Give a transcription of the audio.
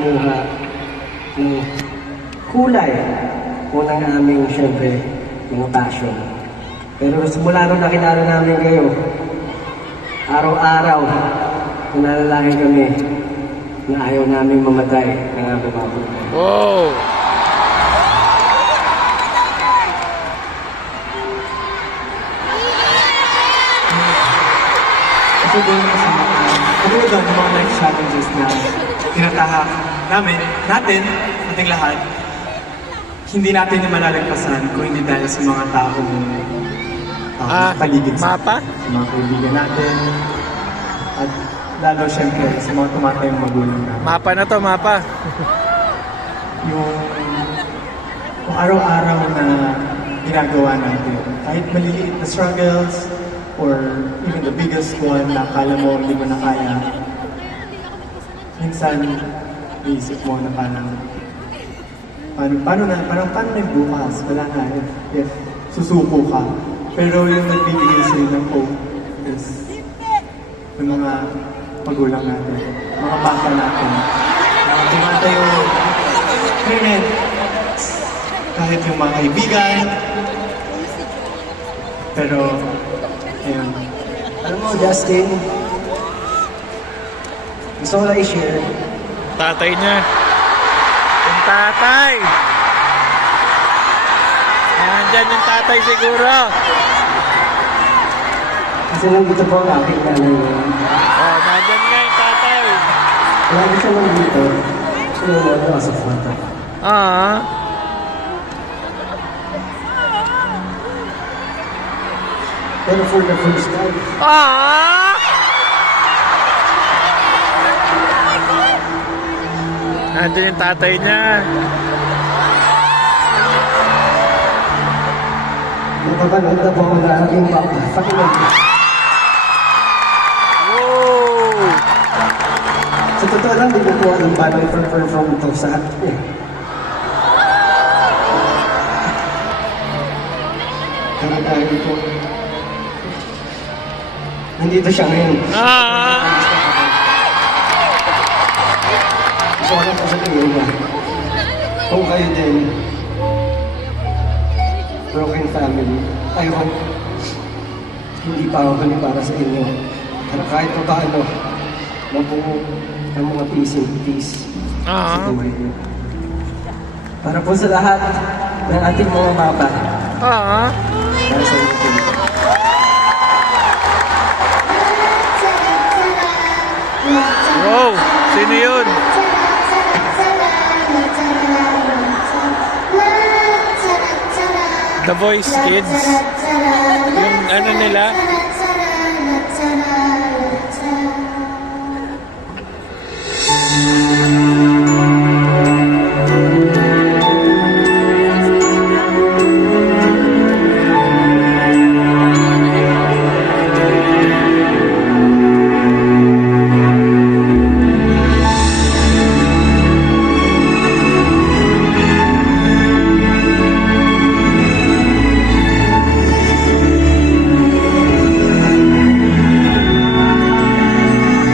kumuha ng kulay kung ng aming, syempre, mga passion. Pero simula nung nakilala namin kayo, araw-araw, nalalaki kami na ayaw namin mamatay ng aming mga buhay. Wow! Kasi sa katulad doon, yung mga life challenges na tinatahak namin, natin, ating lahat, hindi natin na malalagpasan kung hindi dahil sa mga taong uh, Ah, paligid sa mapa? mga kaibigan natin, at lalo syempre sa mga tumatayong magulang natin. Mapa na to, mapa. yung kung araw-araw na ginagawa natin. Kahit maliliit na struggles or even the biggest one na akala mo hindi mo na kaya, minsan iisip mo na parang paano, paano na, parang paano na bukas? Wala na if, if susuko ka. Pero yung nagbibigay sa'yo ng hope is yung mga magulang natin, mga papa natin, mga tumatayo Kaya kahit yung mga kaibigan, pero, ayun, Alam mo, Justin, gusto ko lang i-share. Tatay niya. Yung tatay! Nandyan yung tatay siguro. Kasi nandito po ang aking nanay. Oh, nandyan nga yung tatay. Lagi siya nandito. Sinunood ako sa photo. Ah. Pero for the first time, Ah! Nandun yung tatay niya. napapanood na po ako ng aking papa. Pakinig. Sa totoo lang, hindi ko po alam paano i-perform ito sa akin. eh. Dahil po, nandito siya ngayon. Ah! Gusto ko lang po sabihin na, kung kayo din, broken family, I hope, hindi pa ako huli para sa inyo. Pero kahit pa paano, mabuo ang mga peace and peace sa Ah! buhay niyo. Para po sa lahat ng ating mga mapa, Ah! para sa inyo Sino yun? The Voice Kids.